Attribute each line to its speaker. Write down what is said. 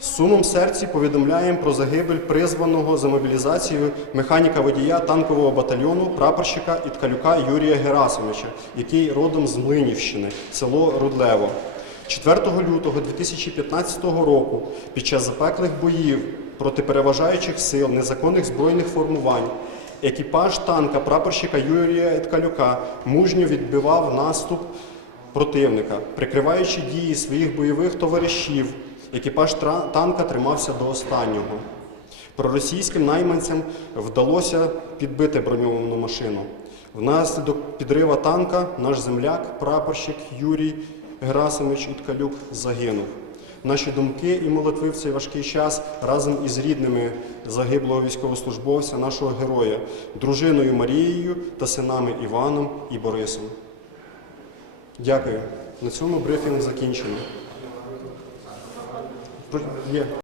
Speaker 1: З сумом серці повідомляємо про загибель призваного за мобілізацією механіка водія танкового батальйону прапорщика Іткалюка Юрія Герасимовича, який родом з Млинівщини, село Рудлево. 4 лютого 2015 року під час запеклих боїв проти переважаючих сил незаконних збройних формувань екіпаж танка прапорщика Юрія Іткалюка мужньо відбивав наступ противника, прикриваючи дії своїх бойових товаришів, екіпаж танка тримався до останнього. Проросійським найманцям вдалося підбити броньовану машину. Внаслідок підрива танка наш земляк, прапорщик Юрій Герасимович Іткалюк загинув. Наші думки і молитви в цей важкий час разом із рідними загиблого військовослужбовця, нашого героя, дружиною Марією та синами Іваном і Борисом. Дякую. На цьому брифінг закінчено. Є.